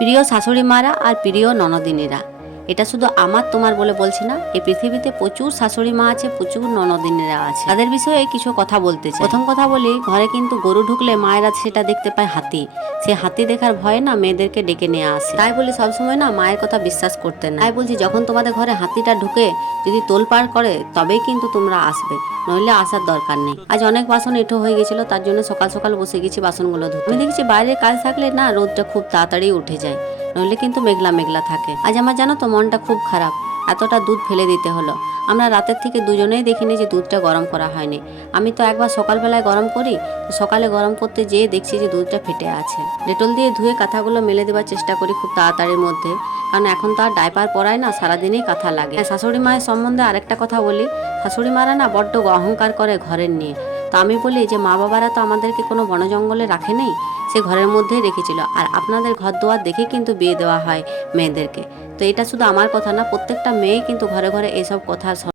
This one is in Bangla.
প্রিয় শাশুড়ি মারা আর প্রিয় ননদিনীরা, এটা শুধু আমার তোমার বলে বলছি না, এই পৃথিবীতে প্রচুর শাশুড়ি মা আছে, প্রচুর ননদিনীরা আছে। তাদের বিষয়ে কিছু কথা বলতে চাই। প্রথম কথা বলি, ঘরে কিন্তু গরু ঢুকলে মায়েরা সেটা দেখতে পায় হাতি। সে হাতি দেখার ভয়ে না মেয়েদেরকে ডেকে নিয়ে আসে। তাই বলি সবসময় না মায়ের কথা বিশ্বাস করতে না। তাই বলছি যখন তোমাদের ঘরে হাতিটা ঢুকে যদি তোলপাড় করে তবেই কিন্তু তোমরা আসবে, নইলে আসার দরকার নেই। আজ অনেক বাসন এঁঠো হয়ে গেছিল, তার জন্য সকাল সকাল বসে গেছি বাসনগুলো ধুতে। আমি দেখছি বাইরের কাজ থাকলে না রোদটা খুব তাড়াতাড়ি উঠে যায়, নইলে কিন্তু মেঘলা মেঘলা থাকে। আজ আমার জানো তো মনটা খুব খারাপ, এতটা দুধ ফেলে দিতে হলো। আমরা রাতের থেকে দুজনেই দেখিনি যে দুধটা গরম করা হয়নি। আমি তো একবার সকালবেলায় গরম করি, তো সকালে গরম করতে যেয়ে দেখছি যে দুধটা ফেটে আছে। ডেটল দিয়ে ধুয়ে কাঁথাগুলো মেলে দেওয়ার চেষ্টা করি খুব তাড়াতাড়ির মধ্যে, কারণ এখন তো আর ডাইপার পরায় না, সারাদিনই কাঁথা লাগে। শাশুড়ি মায়ের সম্বন্ধে আরেকটা কথা বলি, শাশুড়ি মারা না বড্ড অহংকার করে ঘরের নিয়ে। তো আমি বলি যে মা বাবারা তো আমাদেরকে কোনো বন জঙ্গলে রাখে নেই, সে ঘরের মধ্যেই রেখেছিল। আর আপনাদের ঘর দোয়ার দেখে কিন্তু বিয়ে দেওয়া হয় মেয়েদেরকে। তো এটা শুধু আমার কথা না, প্রত্যেকটা মেয়ে কিন্তু ঘরে ঘরে এইসব কথা